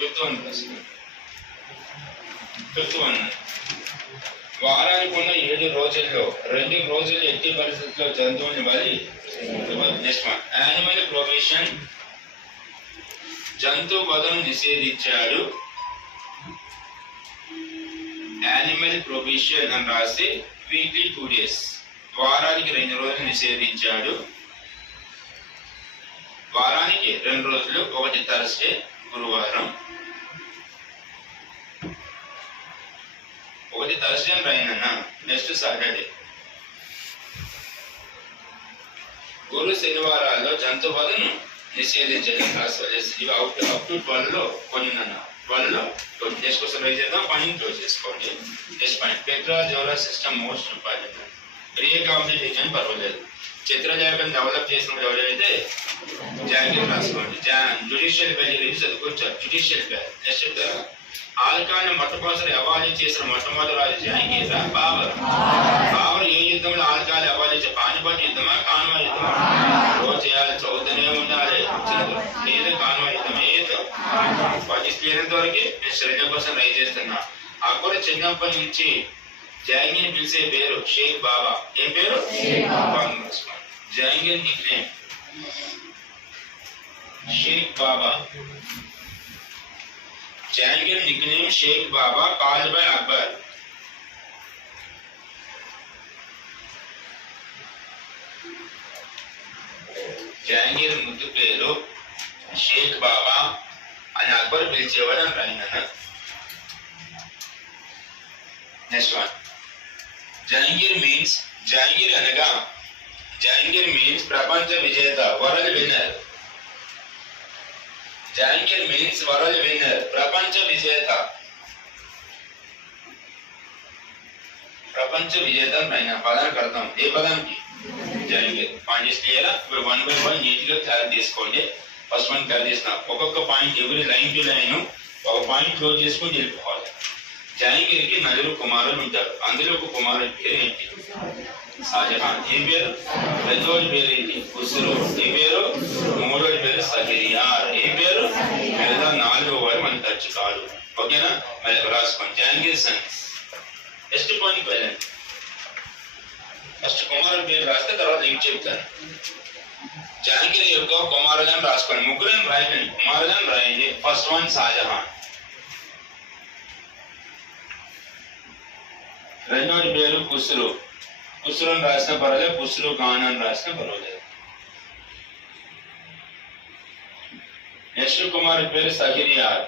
Fifth one రాసుకోండి. Fifth one, వారానికి ఉన్న 7 రోజుల్లో 2 రోజులు ఎట్టి పరిస్థితుల్లో జంతువుని బలి. నెక్స్ట్ వన్, యానిమల్ ప్రొహిబిషన్, జంతు వధను నిషేధించాడు. యానిమల్ ప్రొహిబిషన్ అని రాసి వీక్లీ 2 days, వారానికి 2 రోజులు నిషేధించాడు. వారానికి 2 రోజులు, ఒకటి థర్స్డే గురువారం, ఒకటి థర్స్డే అని రాయనన్న. Next Saturday. గురు శనివారాల్లో జంతు వధను నిషేధించడం రాసుకోవాలి. ఇవి అప్ టు 12 లో కొన్ని అన్న. 12 లో నెక్స్ట్ క్వశ్చన్ రైజ్ చేద్దాం. పాయింట్ క్లోజ్ చేసుకోండి. నెక్స్ట్ పాయింట్, పెట్రోజోరా సిస్టమ్ మోస్ట్ ఇంపార్టెంట్. రీకాంపిటేషన్ పర్వాలేదు. చిత్రలేఖను డెవలప్ చేసిన ఎవరైతే జాంగిర్ రాసుకోండి. జుడిషియల్ బెల్ గురించి చదువుకోవచ్చు. Judicial bell. నెక్స్ట్, ఆల్కాన్ని మొట్టమొదటి అవాలిష్ చేసిన మొట్టమొదటి రాజు జహాంగీర్, బాబర్. బాబర్ ఏ యుద్ధంలో ఆల్కాన్ని అవాలిష్? పానిపట్ యుద్ధమా, కాన్వా యుద్ధమా? రోజు చేయాలి, చదువుతూనే ఉండాలి. లేదు కాన్వా యుద్ధం. ఏదో క్లియర్ వరకు నేను రెండో కోసం రైజ్ చేస్తున్నా. అక్బర్ చిన్నప్పటి నుంచి జహాంగీర్ పిలిచే పేరు షేక్ బాబా. ఏం పేరు? Jahangir nick name Sheikh Baba. Jahangir nick name Sheikh Baba, called by Akbar. Jahangir ముద్దు పేరు షేక్ బాబా అని అక్బర్ పిలిచేవాడు అని రాయిందన్న. Next one, Jahangir means, Jahangir అనగా, జహాంగీర్ మీన్స్ ప్రపంచ విజేత, world winner. Jahangir means world winner, ప్రపంచ విజేత. ప్రపంచ విజేత అయిన పదానికి అర్థం. ఏ పదానికి? జహాంగీర్. Point clear. ఇప్పుడు 1 by 1 నీట్ గా క్లియర్ చేసుకోండి. ఫస్ట్ వన్ క్లియర్ చేసిన ఒక్కొక్క పాయింట్, ఎవరి లైన్ టు లైన్ ఒక పాయింట్ క్లోజ్ చేసుకుని వెళ్ళిపోవాలి. జహాంగీర్ కి 4 కుమారులు ఉంటారు. అందులో ఒక కుమారుడి పేరు ఏంటి? షాజహాన్. ఏం పేరు? రెండోడి పేరు ఏంటి? ఖుస్రో. ఏ పేరు? మూడోడి పేరు షహర్యార్. ఏ పేరు? లేదా 4వ వాడు మనకి ఖర్చు కాదు. ఓకేనా? మరి రాసుకోండి. జహాంగీర్ సన్స్. నెక్స్ట్ పాయింట్ వెళ్ళండి. ఫస్ట్ కుమారుడి పేరు రాస్తే తర్వాత లింక్ చెప్తాను. జహాంగీర్ యొక్క కుమారులను రాసుకోండి. ముగ్గురు రాయండి, కుమారులను రాయండి. First one Shahjahan. రెండోడి పేరు ఖుస్రో. ఖుస్రోని రాసిన పర్వాలేదు, ఖుస్రో ఖాన్ అని రాసిన పర్వాలేదు. నెక్స్ట్ కుమారుడి పేరు షహర్యార్.